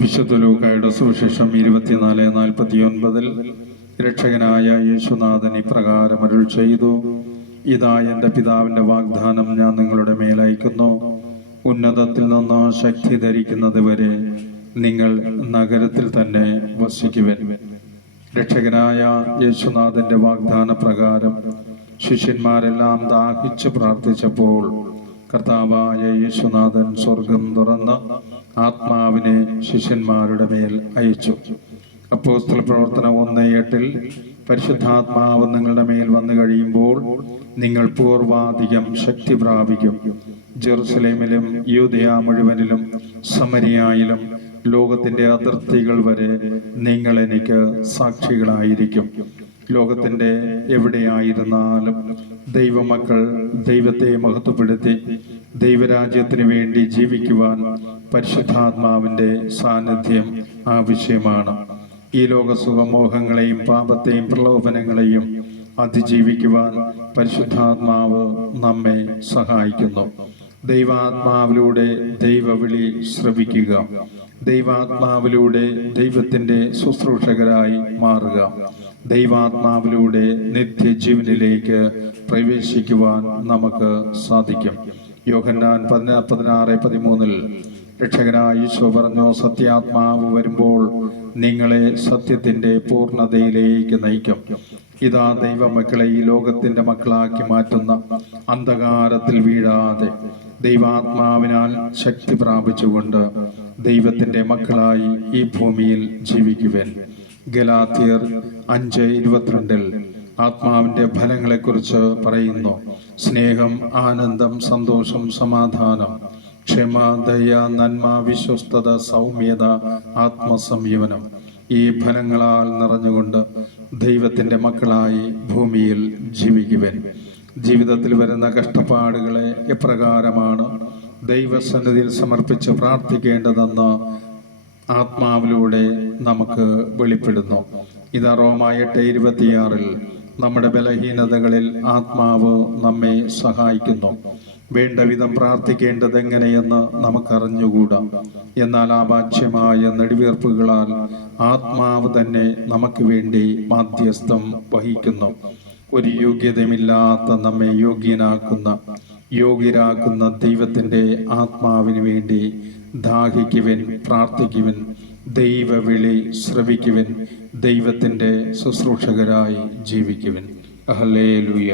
വിശുദ്ധ ലൂക്കായുടെ സുവിശേഷം 24:49 രക്ഷകനായ യേശുനാഥൻ ഇപ്രകാരം അരുൾ ചെയ്തു: ഇതാ എൻ്റെ പിതാവിൻ്റെ വാഗ്ദാനം ഞാൻ നിങ്ങളുടെ മേലയക്കുന്നു. ഉന്നതത്തിൽ നിന്ന് ശക്തി ധരിക്കുന്നത് വരെ നിങ്ങൾ നഗരത്തിൽ തന്നെ വസിക്കുവൻ. രക്ഷകനായ യേശുനാഥന്റെ വാഗ്ദാന പ്രകാരം ശിഷ്യന്മാരെല്ലാം ദാഹിച്ച് പ്രാർത്ഥിച്ചപ്പോൾ കർത്താവായ യേശുനാഥൻ സ്വർഗം തുറന്ന് ആത്മാവിനെ ശിഷ്യന്മാരുടെ മേൽ അയച്ചു. അപ്പോസ്തല പ്രവർത്തനം 1:8 പരിശുദ്ധാത്മാവ് നിങ്ങളുടെ മേൽ വന്നു കഴിയുമ്പോൾ നിങ്ങൾ പൂർവാധികം ശക്തി പ്രാപിക്കും. ജെറുസലേമിലും യൂദയ മുഴുവനിലും സമരിയായിലും ലോകത്തിന്റെ അതിർത്തികൾ വരെ നിങ്ങൾ എനിക്ക് സാക്ഷികളായിരിക്കും. ലോകത്തിന്റെ എവിടെയായിരുന്നാലും ദൈവമക്കൾ ദൈവത്തെ മഹത്വപ്പെടുത്തി ദൈവരാജ്യത്തിന് വേണ്ടി ജീവിക്കുവാൻ പരിശുദ്ധാത്മാവിന്റെ സാന്നിധ്യം ആവശ്യമാണ്. ഈ ലോക സുഖമോഹങ്ങളെയും പാപത്തെയും പ്രലോഭനങ്ങളെയും അതിജീവിക്കുവാൻ പരിശുദ്ധാത്മാവ് നമ്മെ സഹായിക്കുന്നു. ദൈവാത്മാവിലൂടെ ദൈവവിളി ശ്രവിക്കുക. ദൈവാത്മാവിലൂടെ ദൈവത്തിന്റെ ശുശ്രൂഷകരായി മാറുക. ദൈവാത്മാവിലൂടെ നിത്യജീവനിലേക്ക് പ്രവേശിക്കുവാൻ നമുക്ക് സാധിക്കും. യോഹന്നാൻ 16:13 രക്ഷകനായ ഈശോ പറഞ്ഞു: സത്യാത്മാവ് വരുമ്പോൾ നിങ്ങളെ സത്യത്തിന്റെ പൂർണ്ണതയിലേക്ക് നയിക്കും. ഇതാ ദൈവമക്കളെ ഈ ലോകത്തിന്റെ മക്കളാക്കി മാറ്റുന്ന അന്ധകാരത്തിൽ വീഴാതെ ദൈവാത്മാവിനാൽ ശക്തി പ്രാപിച്ചുകൊണ്ട് ദൈവത്തിന്റെ മക്കളായി ഈ ഭൂമിയിൽ ജീവിക്കുവാൻ. ഗലാത്യർ 5:22 ആത്മാവിന്റെ ഫലങ്ങളെക്കുറിച്ച് പറയുന്നു: സ്നേഹം, ആനന്ദം, സന്തോഷം, സമാധാനം, ക്ഷമ, ദയ, നന്മ, വിശ്വസ്തത, സൗമ്യത, ആത്മസംയമനം. ഈ ഫലങ്ങളാൽ നിറഞ്ഞുകൊണ്ട് ദൈവത്തിന്റെ മക്കളായി ഭൂമിയിൽ ജീവിക്കുവാൻ. ജീവിതത്തിൽ വരുന്ന കഷ്ടപ്പാടുകളെ എപ്രകാരമാണ് ദൈവസന്നിധിയിൽ സമർപ്പിച്ച് പ്രാർത്ഥിക്കേണ്ടതെന്ന് ആത്മാവിലൂടെ നമുക്ക് വെളിപ്പെടുന്നു. ഇത് റോമ 8:26 നമ്മുടെ ബലഹീനതകളിൽ ആത്മാവ് നമ്മെ സഹായിക്കുന്നു. വേണ്ട വിധം പ്രാർത്ഥിക്കേണ്ടത് എങ്ങനെയെന്ന് നമുക്കറിഞ്ഞുകൂടാ. എന്നാൽ ആവാച്യമായ നെടുവീർപ്പുകളാൽ ആത്മാവ് തന്നെ നമുക്ക് വേണ്ടി മാധ്യസ്ഥം വഹിക്കുന്നു. ഒരു യോഗ്യതയുമില്ലാത്ത നമ്മെ യോഗ്യരാക്കുന്ന ദൈവത്തിന്റെ ആത്മാവിന് വേണ്ടി ദാഹിക്കുവിൻ, പ്രാർത്ഥിക്കുവിൻ, ദൈവവിളി ശ്രവിക്കുവിൻ, ദൈവത്തിന്റെ ശുശ്രൂഷകരായി ജീവിക്കുവിൻ. ഹല്ലേലൂയ.